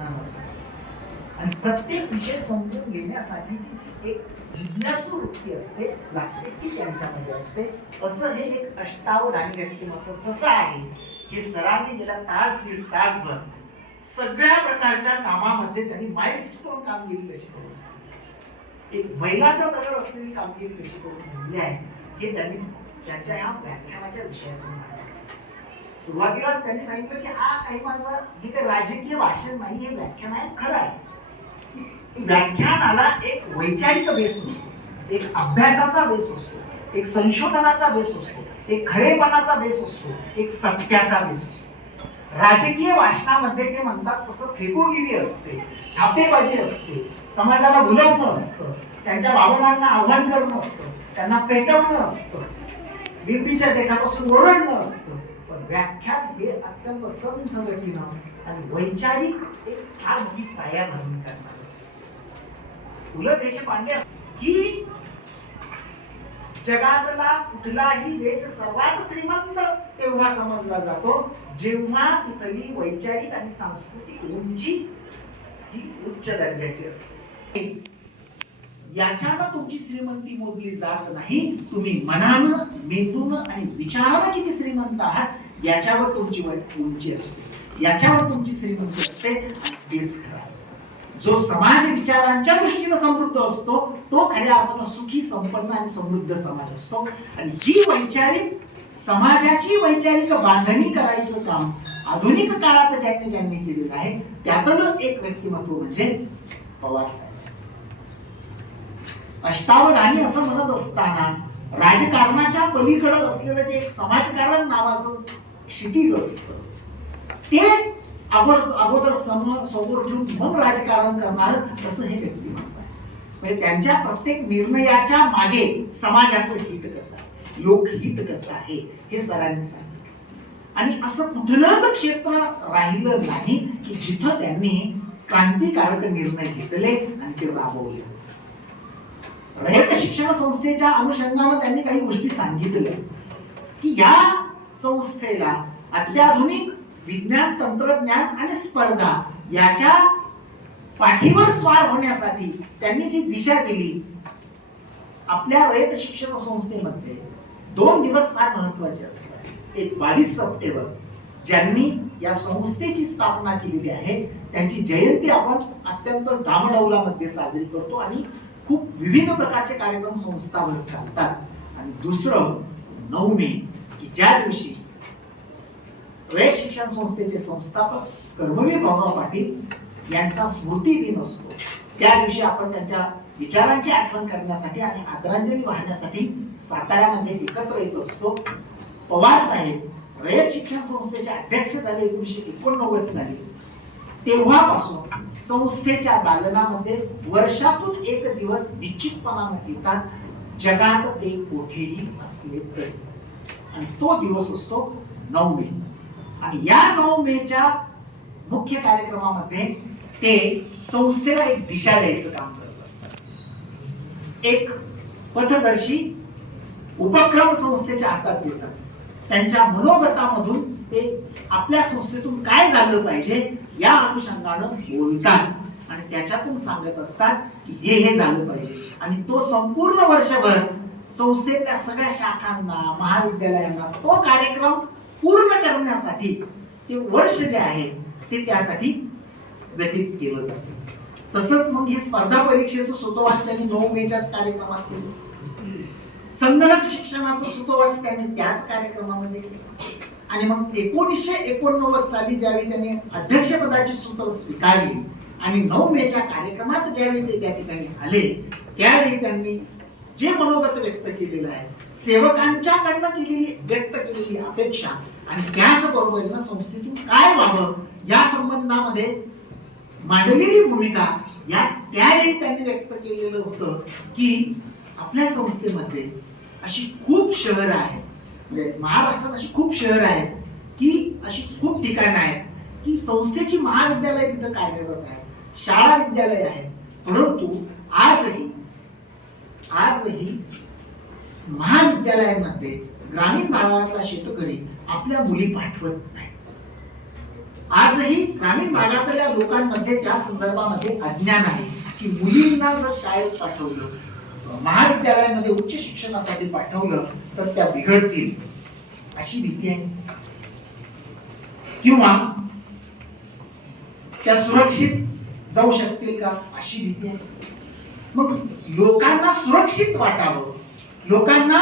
नमस्कार आणि प्रत्येक विषय समजून घेण्यासाठीची जी एक जिज्ञासू वृत्ती असते लागते ती त्यांच्यामध्ये असते असं हे एक अष्टावधानी व्यक्तिमत्व कसं आहे हे सरांनी गेला तास दीड तासभर सगळ्या प्रकारच्या कामामध्ये त्यांनी माइलस्टोन कामगिरी कशी करून एक मैलाचा दगड असलेली कामगिरी कशी करून आहे हे त्यांनी त्यांच्या या व्याख्यानाच्या विषयातून मांडलं. सुरुवातीलाच त्यांनी सांगितलं की हा काही माझा हे काही राजकीय भाषण नाही हे व्याख्यान आहे खरं आहे व्याख्यानाला एक वैचारिक बेस असतो एक अभ्यासाचा बेस असतो एक संशोधनाचा बेस असतो एक खरेपणाचा बेस असतो एक सत्याचा बेस असतो राजकीय भाषणामध्ये ते म्हणतात तसं फेकोगिरी असते थापेबाजी असते समाजाला भुलवणं असतं त्यांच्या भावनांना आव्हान करणं असतं त्यांना पेटवणं असतं भिंतीच्या देठापासून ओरडणं असतं व्याख्यान हे अत्यंत संथ गतीनं आणि वैचारिक एक फार मोठी घालून करणार पु ल देशपांडे ही जगातला कुठलाही देश सर्वात श्रीमंत तेव्हा समजला जातो जेव्हा तिथली वैचारिक आणि सांस्कृतिक उंची ही उच्च दर्जाची असते. याच्यानं तुमची श्रीमंती मोजली जात नाही. तुम्ही मनानं मेंदून आणि विचारानं किती श्रीमंत आहात याच्यावर तुमची उंची असते. याच्यावर तुमची श्रीमंती असते तेच खरं जो समाज विचारांच्या दृष्टीनं समृद्ध असतो तो खऱ्या अर्थानं सुखी संपन्न आणि समृद्ध समाज असतो. आणि ही वैचारिक समाजाची वैचारिक बांधणी करायचं काम आधुनिक काळात ज्यांनी ज्यांनी केलेलं आहे त्यातलं एक व्यक्तिमत्व म्हणजे पवार साहेब. अष्टावधानी असं म्हणत असताना राजकारणाच्या पलीकडं असलेलं जे एक समाजकारण नावाचं क्षितिज असत ते अगोदर अगोदर समोर ठेवून मग राजकारण करणार असं हे व्यक्तिमत्व आहे म्हणजे त्यांच्या प्रत्येक निर्णयाच्या मागे समाजाचं हित कसं आहे? लोकहित कसं आहे? हे सरांनी सांगितलं. आणि असं कुठलंच क्षेत्र राहिलं नाही की जिथं त्यांनी क्रांतिकारक निर्णय घेतले आणि ते राबवले. रयत शिक्षण संस्थेच्या अनुषंगानं त्यांनी काही गोष्टी सांगितल्या. की या संस्थेला अत्याधुनिक विज्ञान तंत्रज्ञान आणि स्पर्धा याच्या पाठीवर स्वार होण्यासाठी त्यांनी जी दिशा दिली आपल्या रयत शिक्षण संस्थेमध्ये दोन दिवस फार महत्त्वाचे असतात. एक बावीस सप्टेंबर ज्यांनी या संस्थेची स्थापना केलेली आहे त्यांची जयंती आपण अत्यंत डामडौलामध्ये साजरी करतो आणि खूप विविध प्रकारचे कार्यक्रम संस्थावर चालतात. आणि दुसरं नऊ मे ज्या दिवशी रयत शिक्षण संस्थेचे संस्थापक कर्मवीर भाऊराव पाटील यांचा स्मृती दिन असतो त्या दिवशी आपण त्यांच्या विचारांची आठवण करण्यासाठी आणि आदरांजली वाहण्यासाठी साताऱ्यामध्ये एकत्र येत असतो. पवार साहेब रयत शिक्षण संस्थेचे अध्यक्ष झाले एकोणीशे एकोणनव्वद साली. तेव्हापासून संस्थेच्या दालनामध्ये वर्षातून एक दिवस निश्चितपणानं येतात जगात ते कोठेही असले तरी. आणि तो दिवस असतो नऊ मे आणि या नऊ मेच्या मुख्य कार्यक्रमामध्ये ते संस्थेला एक दिशा द्यायचं काम करत असतात. एक पथदर्शी उपक्रम संस्थेच्या हातात देतात. त्यांच्या मनोगतामधून ते आपल्या संस्थेतून काय झालं पाहिजे या अनुषंगानं बोलतात. आणि त्याच्यातून सांगत असतात की हे हे झालं पाहिजे. आणि तो संपूर्ण वर्षभर संस्थेतल्या सगळ्या शाखांना महाविद्यालयांना तो कार्यक्रम पूर्ण करण्यासाठी ते वर्ष जे आहे ते त्यासाठी व्यतीत केलं जातं. तसंच मग ही स्पर्धा परीक्षेचं सुतोवाच त्यांनी नऊ मेच्याच कार्यक्रमात केलं. संगणक शिक्षणाचं सुतोवाच त्यांनी त्याच कार्यक्रमामध्ये केलं. आणि मग एकोणीसशे एकोणनव्वद साली ज्यावेळी त्यांनी अध्यक्षपदाची सूत्र स्वीकारली आणि नऊ मेच्या कार्यक्रमात ज्यावेळी ते त्या ठिकाणी आले त्यावेळी त्यांनी जे मनोगत व्यक्त केलेलं आहे सेवकांच्याकडनं केलेली व्यक्त केलेली अपेक्षा आणि त्याच बरोबरीनं संस्थेतून काय व्हावं या संबंधामध्ये मांडलेली भूमिका या त्यावेळी त्यांनी व्यक्त केलेलं होतं की आपल्या संस्थेमध्ये अशी खूप शहरं आहेत म्हणजे महाराष्ट्रात अशी खूप शहरं आहेत की अशी खूप ठिकाणं आहेत की संस्थेची महाविद्यालय तिथं कार्यरत आहे शाळा विद्यालय आहेत परंतु आजही आजही महाविद्यालयांमध्ये ग्रामीण भागातला शेतकरी आपल्या मुली पाठवत नाही. आजही ग्रामीण भागातल्या लोकांमध्ये त्या संदर्भामध्ये अज्ञान आहे की मुलींना जर शाळेत पाठवलं महाविद्यालयामध्ये उच्च शिक्षणासाठी पाठवलं तर त्या बिघडतील अशी भीती आहे. किंवा त्या सुरक्षित जाऊ शकतील का अशी भीती आहे. मग लोकांना सुरक्षित वाटावं. लोकांना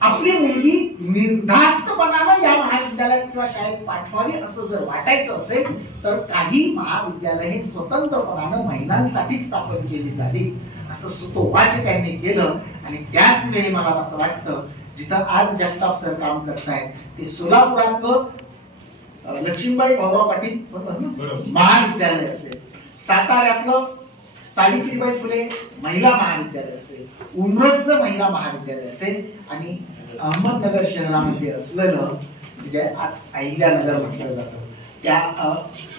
आपली मुलगी निर्धास्तपणानं या महाविद्यालयात किंवा शाळेत पाठवावी असं जर वाटायचं असेल तर काही महाविद्यालय हे स्वतंत्रपणानं महिलांसाठी स्थापन केली झाली. असं सुतोवाच त्यांनी केलं आणि त्याच वेळी मला असं वाटतं जिथं आज जगताप सर काम करतायत ते सोलापुरातलं लक्ष्मीबाई भाऊराव पाटील. महाविद्यालय असेल. साताऱ्यातलं सावित्रीबाई फुले महिला महाविद्यालय असेल उमरतचं महिला महाविद्यालय असेल आणि अहमदनगर शहरामध्ये असलेलं म्हणजे आज अहिल्यानगर म्हटलं जातं त्या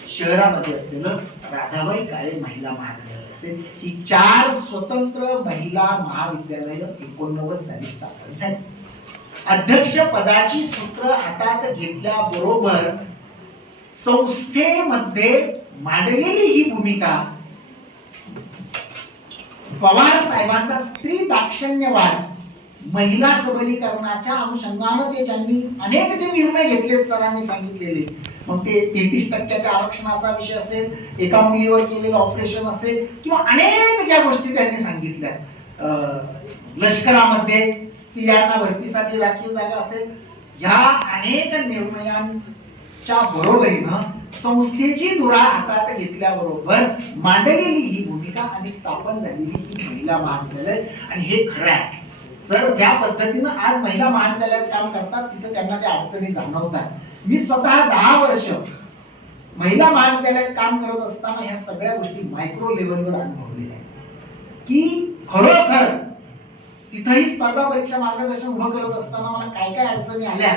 शहरामध्ये असलेलं राधाबाई काळे महिला महाविद्यालय असेल. ही चार स्वतंत्र महिला महाविद्यालय एकोणनव्वद साली स्थापन झाली. अध्यक्ष पदाची सूत्र हातात घेतल्याबरोबर संस्थेमध्ये मांडलेली ही भूमिका पवार साहेबांचा स्त्री दाक्षण्यवाद महिला सबलीकरणाच्या अनुषंगानं ते ज्यांनी अनेक जे निर्णय घेतलेत सरांनी सांगितलेले मग ते तेहतीस टक्क्याच्या आरक्षणाचा विषय असेल एका मुलीवर केलेलं ऑपरेशन असेल किंवा अनेक ज्या गोष्टी त्यांनी सांगितल्या. लष्करामध्ये स्त्रियांना भरतीसाठी राखीव जागा असेल ह्या अनेक निर्णयांच्या बरोबरीनं संस्थेची धुरा हातात घेतल्याबरोबर मांडलेली ही भूमिका आणि स्थापन झालेली ही महिला महाविद्यालय. आणि हे खरं आहे. सर ज्या पद्धतीनं आज महिला महाविद्यालयात काम करतात तिथं त्यांना त्या अडचणी जाणवतात. मी स्वतः दहा वर्ष महिला महाविद्यालयात काम करत असताना ह्या सगळ्या गोष्टी मायक्रो लेवलवर अनुभवलेल्या की खरोखर तिथंही स्पर्धा परीक्षा मार्गदर्शन उभं करत असताना मला काय काय अडचणी आल्या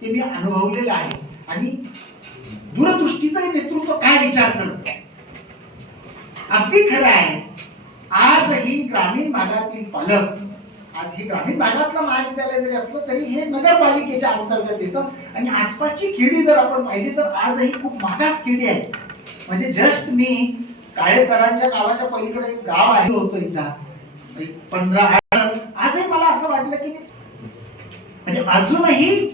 ते मी अनुभवलेलं आहे. आणि दूरदृष्टीचं नेतृत्व काय विचार करत अगदी खरं आहे. आजही ग्रामीण भागातील पालक आज हे ग्रामीण भागातलं महाविद्यालय जरी असलं तरी हे नगरपालिकेच्या अंतर्गत येतं. आणि आसपासची खेडी जर आपण पाहिली तर आजही खूप मागास खेडी आहे. म्हणजे जस्ट मी काळे सरांच्या गावाच्या पलीकडे एक गाव आहे होतो इथला पंधरा आजही मला असं वाटलं की म्हणजे अजूनही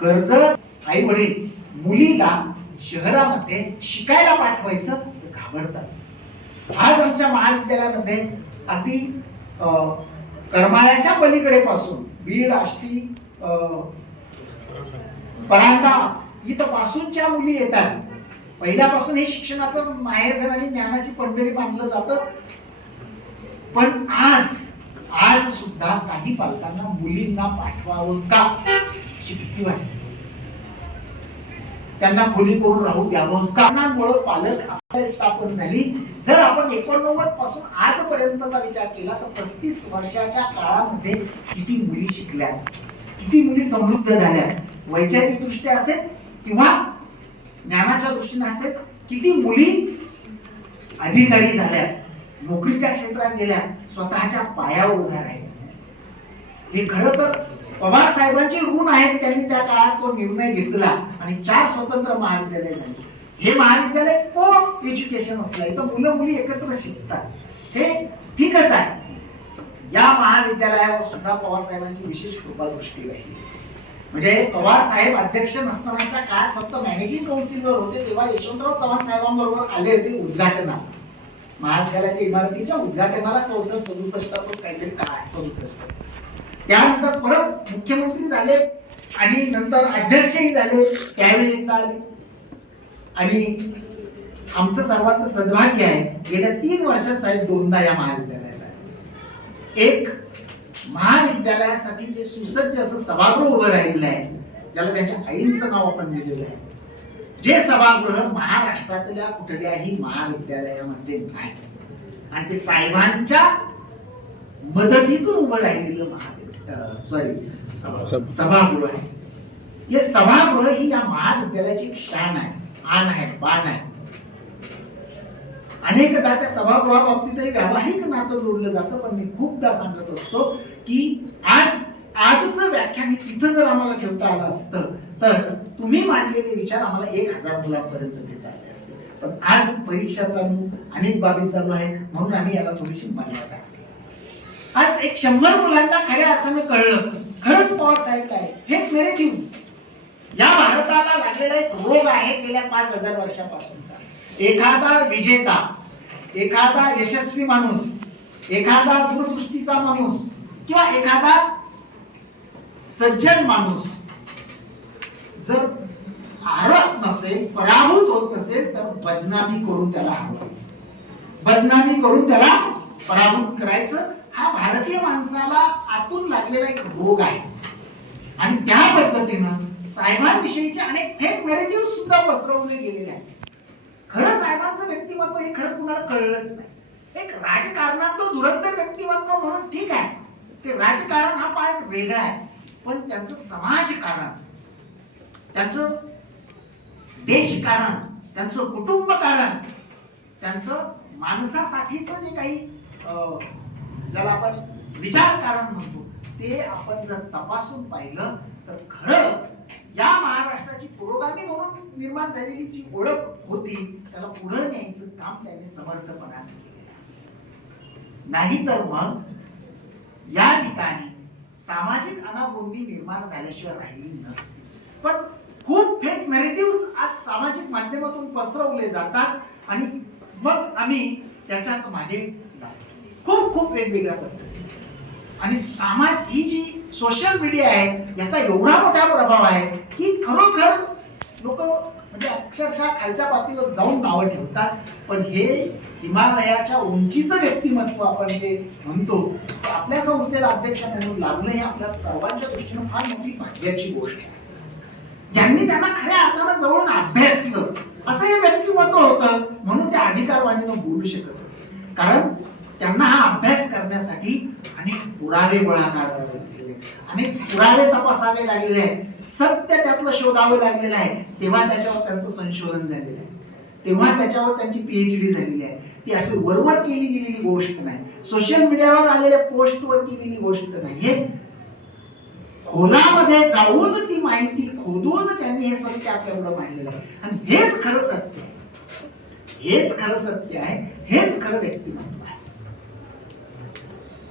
कर्ज आई वडील मुलीला शहरामध्ये शिकायला पाठवायचं घाबरतात. आज आमच्या महाविद्यालयामध्ये अगदी करमाळ्याच्या पलीकडे पासून बीड आष्टी अं, परांडा इथं पासूनच्या मुली येतात. पहिल्यापासून हे शिक्षणाचं माहेरघर आणि ज्ञानाची पंढरी बांधलं जातं. पण आज आज सुद्धा काही पालकांना मुलींना पाठवावं का अशी भीती वाटते. त्यांना खुली करून राहू द्यावं कारणांमुळे पालक आपल्या स्थापन झाली. जर आपण एकोणनव्वदपासून आजपर्यंतचा विचार केला तर पस्तीस वर्षाच्या काळामध्ये किती मुली शिकल्या? किती मुली समृद्ध झाल्या? वैचारिक दृष्ट्या असेल किंवा ज्ञानाच्या दृष्टीने असेल किती मुली अधिकारी झाल्या? नोकरीच्या क्षेत्रात गेल्या स्वतःच्या पायावर उभ्या राहिल्या. हे खरं तर पवार साहेबांचे ऋण आहेत त्यांनी त्या काळात तो निर्णय घेतला. आणि चार स्वतंत्र महाविद्यालय झाली. हे महाविद्यालय को एज्युकेशन असलं. इथं मुलं मुली एकत्र शिकतात. हे ठीकच आहे. या महाविद्यालयावर सुद्धा पवार साहेबांची विशेष कृपा दृष्टी राहिली. म्हणजे पवार साहेब अध्यक्ष नसतानाच्या काळात फक्त मॅनेजिंग काउन्सिलवर होते तेव्हा यशवंतराव चव्हाण साहेबांबरोबर आले होते उद्घाटनाला. महाविद्यालयाच्या इमारतीच्या उद्घाटनाला चौसष्ट सदुसष्ट काहीतरी काळ आहे सदुसष्ट त्यानंतर परत मुख्यमंत्री झाले आणि नंतर अध्यक्षही झाले त्यावेळी एकदा आले. आणि आमचं सर्वांचं सद्भाग्य आहे गेल्या तीन वर्षात साहेब दोनदा या महाविद्यालयाला एक महाविद्यालयासाठी जे सुसज्ज असं सभागृह उभं राहिलेलं आहे ज्याला त्यांच्या आईंचं नाव आपण दिलेलं आहे जे सभागृह महाराष्ट्रातल्या कुठल्याही महाविद्यालयामध्ये नाही. आणि ते साहेबांच्या मदतीतून उभं राहिलेलं महाविद्यालय. सॉरी सभागृह. आहे हे सभागृह ही या महाविद्यालयाची एक शान आहे. आन आहे बाण आहे. अनेकदा त्या सभागृहाबाबतीतही व्यावहारिक नातं जोडलं जातं पण मी खूपदा सांगत असतो की आज आजचं व्याख्यान हे तिथं जर आम्हाला ठेवता आलं असतं तर तुम्ही मांडलेले विचार आम्हाला एक हजार मुलांपर्यंत देता आले असते. पण आज परीक्षा चालू अनेक बाबी चालू आहेत म्हणून आम्ही याला थोडीशी मर्यादा. आज एक शंभर मुलांना खऱ्या अर्थानं कळलं. खरंच पॉवर साहेब आहे फेक नेरेटिव्ह या भारताला लागलेला एक रोग आहे गेल्या पाच हजार वर्षापासूनचा. एखादा विजेता एखादा यशस्वी माणूस एखादा दूरदृष्टीचा माणूस किंवा एखादा सज्जन माणूस जर हरत नसेल पराभूत होत नसेल तर बदनामी करून त्याला हरवायचं बदनामी करून त्याला पराभूत करायचं. हा भारतीय माणसाला आतून लागलेला एक रोग आहे. आणि त्या पद्धतीनं साहेबांविषयीचे अनेक फेक नेरेटिव्ह सुद्धा पसरवले गेलेले आहेत. खरं साहेबांचं व्यक्तिमत्व हे खरं कुणाला कळलंच नाही. एक राजकारणात तो दुरंतर व्यक्तिमत्व म्हणून ठीक आहे. ते राजकारण हा पार्ट वेगळा आहे. पण त्यांचं समाजकारण त्यांचं देशकारण त्यांचं कुटुंबकारण त्यांचं माणसासाठीचं जे काही अं, ज्याला आपण विचार कारण म्हणतो ते आपण जर तपासून पाहिलं तर खरं या महाराष्ट्राची पुरोगामी म्हणून निर्माण झालेली जी ओळख होती त्याला पुढे न्यायचं काम त्याने समर्थपणाने केलेलं नाही तर मग या ठिकाणी सामाजिक अनागोंदी निर्माण झाल्याशिवाय राहिली नसते. पण खूप फेक नेरेटिव्ह आज सामाजिक माध्यमातून पसरवले जातात आणि मग आम्ही त्याच्याच मागे खूप खूप वेगवेगळ्या पद्धती. आणि सामाज ही जी सोशल मीडिया आहे याचा एवढा मोठा प्रभाव आहे की खरोखर लोक म्हणजे अक्षरशः खालच्या पातळीवर जाऊन नावं ठेवतात. पण हे हिमालयाच्या उंचीचं व्यक्तिमत्व आपण जे म्हणतो ते आपल्या संस्थेला अध्यक्ष म्हणून लाभणं हे आपल्या सर्वांच्या दृष्टीनं फार मोठी भाग्याची गोष्ट आहे. ज्यांनी त्यांना खऱ्या अर्थानं जवळून अभ्यासलं असं हे व्यक्तिमत्व होतं म्हणून ते अधिकारवाणीनं बोलू शकत होते. कारण त्यांना हा अभ्यास करण्यासाठी अनेक पुरावे गोळा करावे लागलेले अनेक पुरावे तपासावे लागलेले आहेत. सत्य त्यातलं शोधावं लागलेलं आहे. तेव्हा त्याच्यावर त्यांचं संशोधन झालेलं आहे. तेव्हा त्याच्यावर त्यांची पीएचडी झालेली आहे. ती अशी वरवर केली गेलेली गोष्ट नाही. सोशल मीडियावर आलेल्या पोस्टवर केलेली गोष्ट नाही. हे खोलामध्ये जाऊन ती माहिती खोदून त्यांनी हे सत्य आपल्यापुढे मांडलेलं आहे. आणि हेच खरं सत्य आहे. हेच खरं सत्य आहे. हेच खरं व्यक्तिमत्व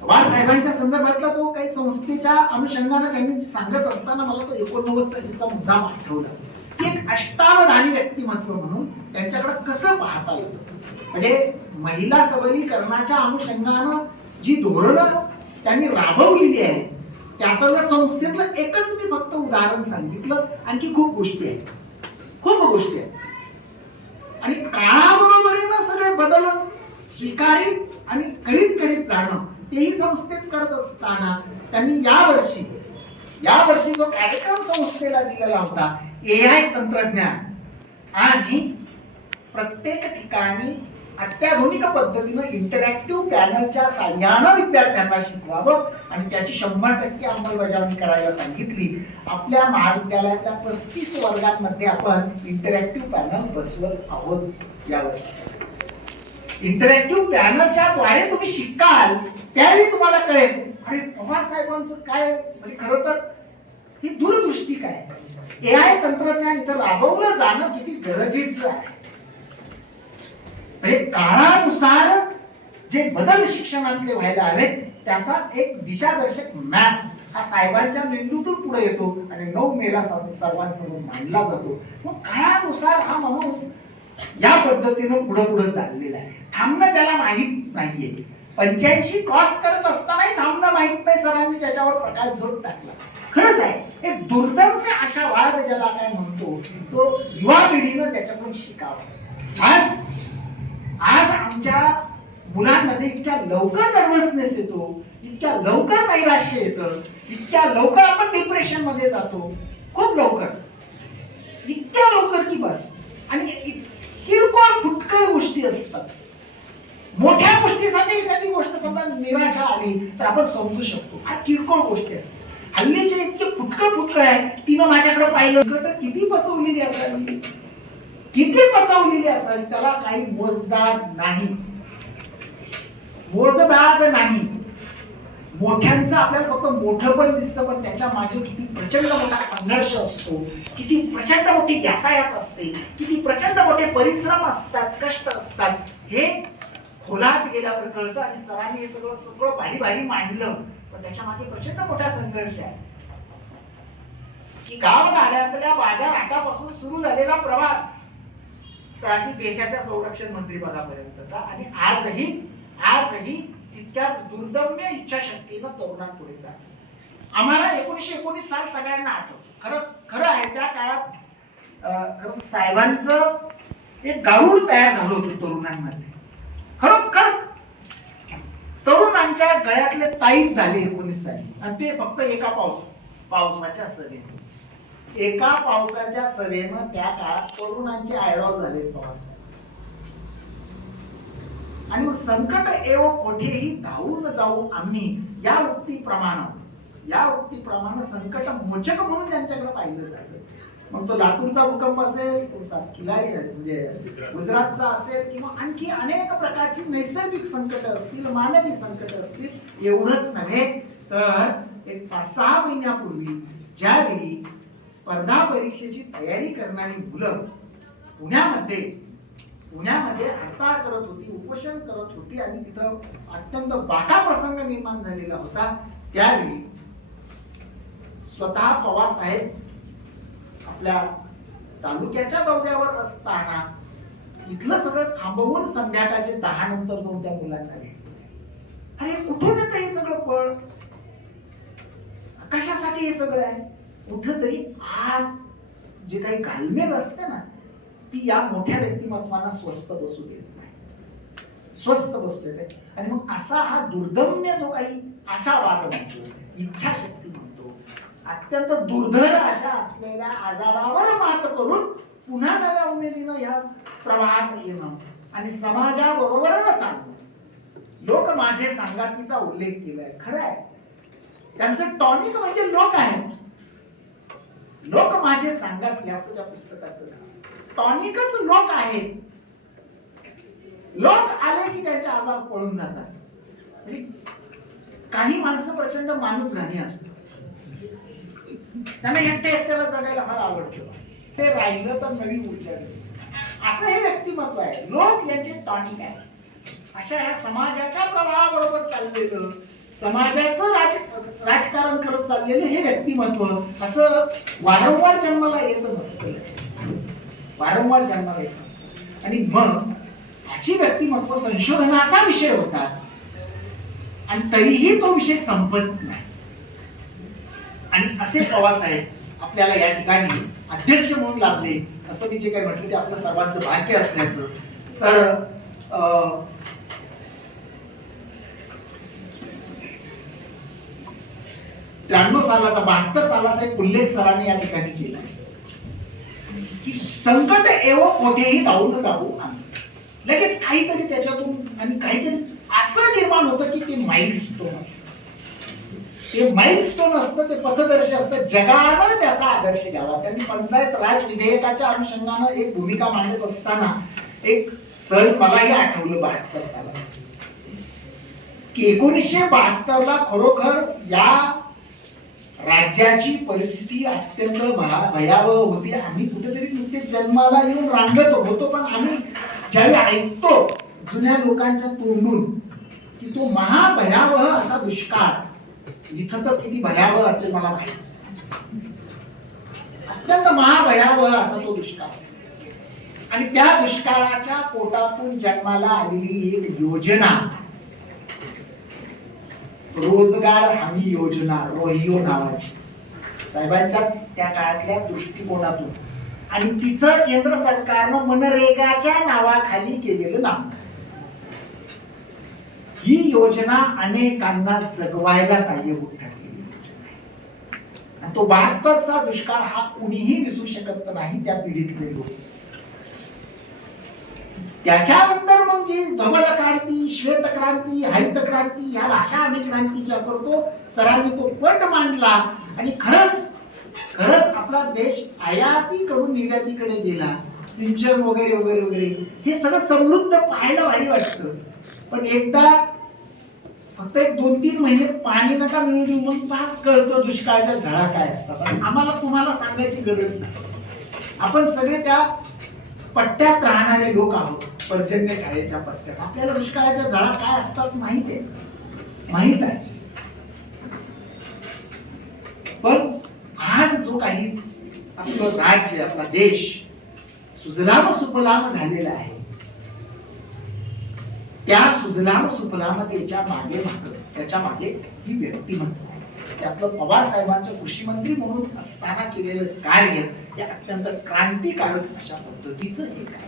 बाळासाहेबांच्या साहेबांच्या संदर्भातला तो काही संस्थेच्या अनुषंगानं त्यांनी सांगत असताना मला तो एकोणनव्वदचा किस्सा मुद्दाम आठवला. की एक अष्टावधानी व्यक्तिमत्व म्हणून त्यांच्याकडे कसं पाहता येतं? म्हणजे महिला सबलीकरणाच्या अनुषंगानं जी धोरणं त्यांनी राबवलेली आहे त्यातलं संस्थेतलं एकच मी फक्त उदाहरण सांगितलं आणखी खूप गोष्टी आहेत. खूप गोष्टी आहेत. आणि काळाबरोबरीनं सगळे बदल स्वीकारित आणि करीत करीत जाणं तेही संस्थेत करत असताना त्यांनी या वर्षी या वर्षी जो कार्यक्रम संस्थेला दिलेला होता ए आय तंत्रज्ञान आणि प्रत्येक ठिकाणी अत्याधुनिक पद्धतीनं इंटरॅक्टिव्ह पॅनलच्या साह्यानं विद्यार्थ्यांना शिकवावं आणि त्याची शंभर टक्के अंमलबजावणी करायला सांगितली. आपल्या महाविद्यालयातल्या पस्तीस वर्गांमध्ये आपण इंटरॅक्टिव्ह पॅनल बसवत आहोत यावर्षी इंटरॅक्टिव्ह पॅनलच्या द्वारे तुम्ही शिकाल त्यावेळी तुम्हाला कळेल अरे पवार साहेबांचं काय? म्हणजे खरं तर ही दूरदृष्टी काय? ए आय तंत्रज्ञान इथं राबवलं जाणं किती गरजेचं आहे. म्हणजे काळानुसार जे बदल शिक्षणातले व्हायला हवेत त्याचा एक दिशादर्शक मॅप हा साहेबांच्या मेंदूतून पुढे येतो आणि नऊ मेला सर्व- सर्वांसमोर मांडला जातो. मग काळानुसार हा माणूस या पद्धतीनं पुढं पुढं चाललेलं आहे. थांबणं ज्याला माहीत नाहीये. पंच्याऐंशी क्रॉस करत असतानाही थांबणं माहीत नाही सरांनी त्याच्यावर प्रकाश झोप टाकला. खरंच आहे. एक दुर्दैव्य अशा वाद ज्याला काय म्हणतो तो युवा पिढीनं त्याच्याकडून शिकावा. आज आज आमच्या मुलांमध्ये इतक्या लवकर नर्वसनेस येतो इतक्या लवकर नैराश्य येतं इतक्या लवकर आपण डिप्रेशनमध्ये जातो. खूप लवकर. इतक्या लवकर की बस. आणि इत- किरकोळ फुटकळ गोष्टी असतात. मोठ्या गोष्टीसाठी एखादी गोष्ट समजा निराशा आली तर आपण समजू शकतो. हा किरकोळ गोष्टी असतात. हल्लीचे इतके फुटकळ फुटकळ आहे तिनं माझ्याकडे पाहिलं तर किती पचवलेली असावी? किती पचवलेली असावी? त्याला काही मोजदार नाही. मोजदार नाही. मोठ्यांचं आपल्याला फक्त मोठं पण दिसतं पण त्याच्यामागे किती प्रचंड मोठा संघर्ष असतो किती प्रचंड मोठी यातायात असते किती प्रचंड मोठे परिश्रम असतात कष्ट असतात हे खोलात गेल्यावर कळतं आणि सरांनी हे सगळं सगळं भारी भारी मांडलं पण त्याच्यामागे प्रचंड मोठा संघर्ष आहे. की गाव नाड्यातल्या बाजार हाटापासून सुरू झालेला प्रवास तर आधी देशाच्या संरक्षण मंत्री पदापर्यंतचा आणि आजही आजही तितक्याच दुर्दम्य इच्छाशक्तीनं तरुणांपुढे चालली. आम्हाला एकोणीशे एकोणीस साल सगळ्यांना आठवतो. खरं खरं आहे त्या काळात साहेबांचं एक गारुड तयार झालं होतं तरुणांमध्ये. खरोखर तरुणांच्या गळ्यातले ताईत झाले एकोणीस साली. आणि ते फक्त एका पाऊस पावसाच्या सभेनं. एका पावसाच्या सभेनं त्या काळात तरुणांचे आयडॉल झाले पवार साहेब आणि मग संकट एव कोठेही धावून जाऊ आम्ही या उक्तीप्रमाणे या उक्तीप्रमाणे संकट मोचक म्हणून त्यांच्याकडे पाहिलं जातं. मग तो लातूरचा भूकंप असेल तुमचा किलारी म्हणजे गुजरातचा असेल किंवा आणखी अनेक प्रकारची नैसर्गिक संकट असतील मानवी संकट असतील एवढंच नव्हे तर एक पाच सहा महिन्यापूर्वी ज्यावेळी स्पर्धा परीक्षेची तयारी करणारी मुलं पुण्यामध्ये पुण्यामध्ये हरताळ करत होती उपोषण करत होती आणि तिथं अत्यंत वाटा प्रसंग निर्माण झालेला होता. त्यावेळी स्वतः पवार साहेब आपल्या तालुक्याच्या दौऱ्यावर असताना इथलं सगळं थांबवून संध्याकाळचे दहा नंतर जाऊन त्या मुलांना भेट अरे कुठून येतं हे सगळं फळ कशासाठी हे सगळं आहे. कुठंतरी आज जे काही घालमेल असते ना ती या मोठ्या व्यक्तिमत्वांना स्वस्त बसू देत नाही. स्वस्त बसू देते आणि मग असा हा दुर्दम्य जो काही आशावाद म्हणतो इच्छाशक्ती म्हणतो अत्यंत दुर्धर अशा असलेल्या आजारावर मात करून पुन्हा नव्या उमेदीनं या प्रवाहात येणं आणि समाजाबरोबरच चालणं. लोक माझे सांगातीचा उल्लेख केलाय. खरं आहे त्यांचं टॉनिक म्हणजे लोक आहेत. लोक माझे सांगात असं त्या पुस्तकाचं नाव टॉनिकच लोक आहेत. लोक आले की त्यांचे आजार पळून जातात. म्हणजे काही माणसं प्रचंड माणूस घाणी असतात. त्यांना एकट्या एकट्याला जगायला मला आवडतं ते राहिलं तर नवीन उठल्या असं हे व्यक्तिमत्व आहे. लोक यांचे टॉनिक आहे अशा ह्या समाजाच्या प्रवाहाबरोबर चाललेलं समाजाचं राज राजकारण करत चाललेलं हे व्यक्तिमत्व असं वारंवार जन्माला येत नसतं. वारंवार जन्माला येत असतात आणि मग अशी व्यक्तिमत्व संशोधनाचा विषय होता आणि तरीही तो विषय संपत नाही. आणि असे पवार साहेब आपल्याला या ठिकाणी अध्यक्ष म्हणून लाभले. असं मी जे काही म्हटलं ते आपलं सर्वांचं भाग्य असल्याचं. तर अं, त्र्याण्णव सालाचा बहात्तर सालाचा एक उल्लेख सरांनी या ठिकाणी केला. संकट एव कोठेही धावून जाऊ आम्ही लगेच काहीतरी त्याच्यातून आणि काहीतरी असं निर्माण होतं की ते माइलस्टोन असतं. ते माइलस्टोन असतं ते पथदर्शी असतं. जगानं त्याचा आदर्श घ्यावा. त्यांनी पंचायत राज विधेयकाच्या अनुषंगानं एक भूमिका मांडत असताना एक सहज मलाही आठवलं बहात्तर साला की एकोणीसशे बहात्तर ला खरोखर या राज्याची परिस्थिती अत्यंत भयावह होती. आम्ही कुठेतरी नुकतेच जन्माला येऊन रांगत होतो पण आम्ही ज्यावेळी ऐकतो जुन्या लोकांच्या तोंडून की तो महाभयावह असा दुष्काळ. इथं तर किती भयावह असेल मला माहीत अत्यंत महाभयावह असा तो दुष्काळ. आणि त्या दुष्काळाच्या पोटातून जन्माला आलेली एक योजना रोजगार हमी योजना रोहियो नावाची. साहेबांच्याच त्या काळातल्या दृष्टिकोनातून. आणि तिचं केंद्र सरकारनं मनरेगाच्या नावाखाली केलेलं नाम ही योजना अनेकांना जगवायला सहाय्यभूत ठरलेली आणि तो बहात्तरचा दुष्काळ हा कुणीही विसरू शकत नाही त्या पिढीतले लोक. त्याच्यानंतर मग जी धवल क्रांती श्वेत क्रांती हरित क्रांती ह्या भाषा आम्ही क्रांतीच्या करतो सरांनी तो पट मांडला. आणि खरंच खरंच आपला देश आयातीकडून निर्यातीकडे गेला. सिंचन वगैरे वगैरे वगैरे. हे सगळं समृद्ध पाहायला भारी वाटतं. पण एकदा फक्त एक दोन तीन महिने पाणी नका मिळू मग पहा कळतं दुष्काळाच्या झळा काय असतात. आम्हाला तुम्हाला सांगायची गरज नाही. आपण सगळे त्या पट्ट्यात राहणारे लोक आहोत. पर्जन्य छायेच्या पट्ट्यात. आपल्याला दुष्काळाच्या झळा काय असतात माहीत आहे? माहीत आहे. पण आज जो काही आपलं राज्य आपला देश सुजलाम सुफलाम झालेला आहे त्या सुजलाम सुफलामतेच्या मागे म्हणतो त्याच्यामागे ही व्यक्तिमत्व आहे. त्यातलं पवार साहेबांचं कृषी मंत्री म्हणून असताना केलेलं कार्य हे अत्यंत क्रांतिकारक अशा पद्धतीचं हे कार्य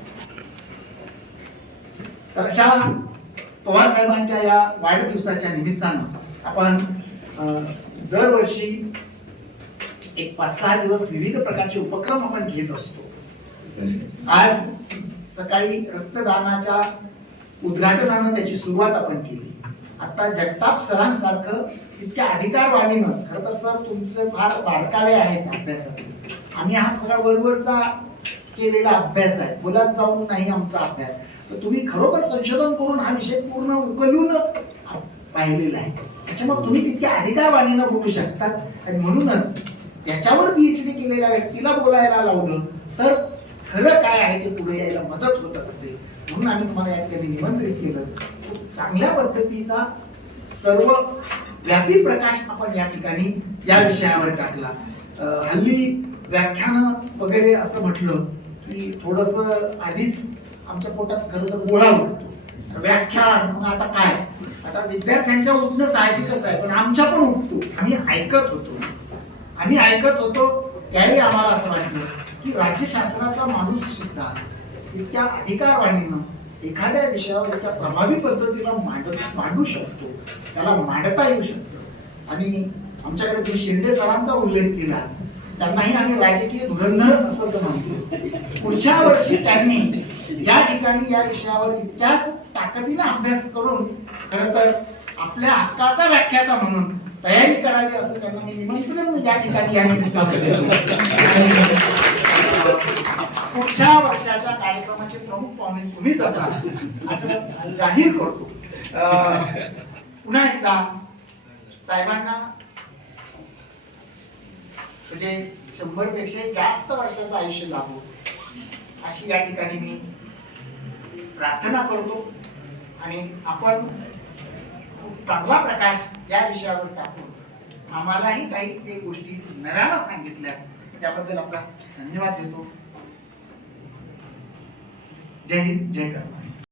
तर अशा पवार साहेबांच्या या वाढदिवसाच्या निमित्तानं आपण दरवर्षी एक पाच सहा दिवस विविध प्रकारचे उपक्रम आपण घेत असतो. आज सकाळी रक्तदानाच्या उद्घाटनानं त्याची सुरुवात आपण केली. आता जगताप सरांसारखं इतक्या अधिकार वाढीनं खरं तर सर तुमचे फार बारकावे आहेत अभ्यासात आम्ही हा खरा वरवरचा केलेला अभ्यास आहे. बोलात जाऊन नाही आमचा अभ्यास. तर तुम्ही खरोखर संशोधन करून हा विषय पूर्ण उकलून पाहिलेला आहे. त्याच्यामुळे तुम्ही तितके अधिकार वाणीनं बोलू शकतात. आणि म्हणूनच त्याच्यावर डी केलेल्या व्यक्तीला बोलायला लावलं तर खरं काय आहे ते पुढे यायला मदत होत असते. म्हणून आम्ही तुम्हाला या ठिकाणी निमंत्रित केलं. खूप चांगल्या पद्धतीचा सर्व व्यापी प्रकाश आपण या ठिकाणी या विषयावर टाकला. हल्ली व्याख्यान वगैरे असं म्हटलं की थोडस आधीच आमच्या पोटात खरं तर गोळा उठतो व्याख्यान मग आता काय? आता विद्यार्थ्यांच्या उठणं साहजिकच आहे पण आमच्या पण उठतो. आम्ही ऐकत होतो. आम्ही ऐकत होतो त्यावेळी आम्हाला असं वाटलं की राज्यशास्त्राचा माणूस सुद्धा इतक्या अधिकारवाणीनं एखाद्या विषयावर एका प्रभावी पद्धतीनं मांड मांडू शकतो. त्याला मांडता येऊ शकतो. आणि आमच्याकडे तुम्ही शिंदे सरांचा उल्लेख केला त्यांनाही आम्ही राजकीय धुरंधर असंच म्हणतो पुढच्या वर्षी त्यांनी या ठिकाणी या विषयावर इतक्याच ताकदीनं अभ्यास करून खरं तर आपल्या हक्काचा व्याख्याता म्हणून तयारी करावी असं त्यांना मी निमंत्रण या ठिकाणी या निमित्तानं आणि पुढच्या वर्षाच्या कार्यक्रमाचे प्रमुख पाहुणे तुम्हीच असाल असं जाहीर करतो. पुन्हा एकदा साहेबांना म्हणजे शंभरपेक्षा जास्त वर्षाचं आयुष्य लाभो अशी या ठिकाणी मी प्रार्थना करतो. आणि आपण खूप चांगला प्रकाश या विषयावर टाकून आम्हालाही काही ते गोष्टी नव्याला सांगितल्या. त्याबद्दल आपला धन्यवाद देतो. जय हिंद जय कर्नाटक